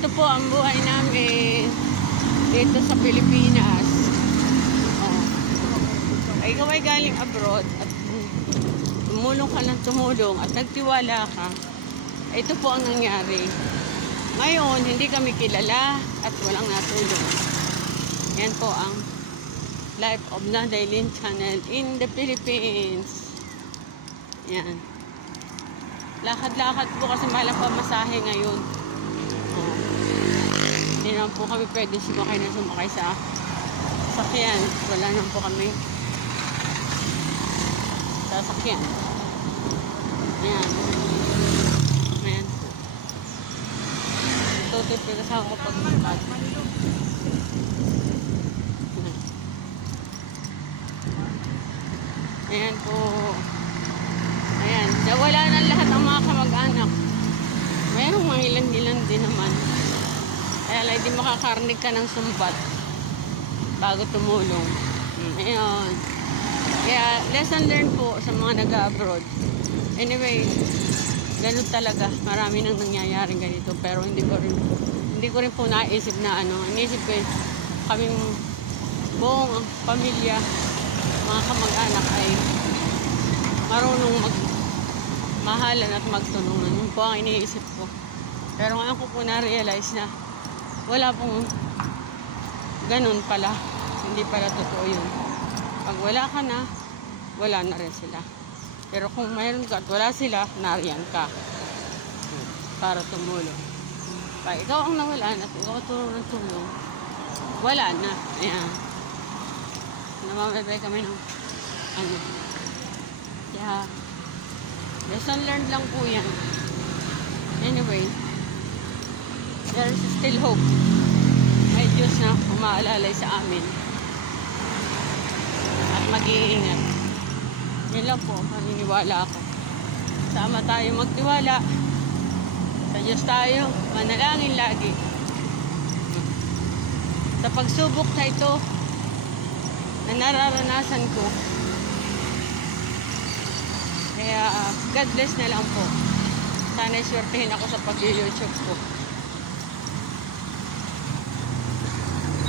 Ito po ang buhay namin dito sa Pilipinas. Oh. Ay, ikaw ay galing abroad at tumulong ka ng tumulong at nagtiwala ka. Ito po ang nangyari. Ngayon, hindi kami kilala at walang natulong. Yan po ang life of Nadaylin Channel in the Philippines. Yan. Lakad-lakad po kasi malang pamasahe ngayon. Oh. Hindi naman po kami pwede sumakay sa sasakyan. Wala naman po kami sasakyan. Yan. Ayan po. Ito tipirasahan ko pag magpag. Ayan po. Ayan. Nawala na lahat ng mga kamag-anak. Mayroong mga ilan-ilan din naman. Kaya lang di makakarnig ka ng sumbat bago tumulong. Ayan. Kaya lesson learned po sa mga nag-abroad. Anyway, ganun talaga. Marami nang nangyayaring ganito. Pero hindi ko rin po naisip na ano. Inisip ko kaming buong pamilya, mga kamag-anak ay marunong magmahalan at magtulungan. Yun po ang iniisip ko. Pero ngayon ko po na-realize na wala pong ganun pala. Hindi pala totoo yun. Pag wala ka na, wala na rin sila. Pero kung mayroon ka at wala sila, nariyan ka para tumulong. Pag ikaw ang nawalan at ikaw tulong ng tulong, wala na. Ayan. Namamatay kami ng ano. Kaya, lesson learned lang po yan. Anyway, there is still hope. May Diyos na umaalalay sa amin. At mag-iingat. Yan lang po, maniniwala ako. Sama tayo magtiwala. Sa Diyos tayo, manalangin lagi. Sa pagsubok na ito, na nararanasan ko, kaya God bless na lang po. Sana iswertehin ako sa pag-YouTube ko.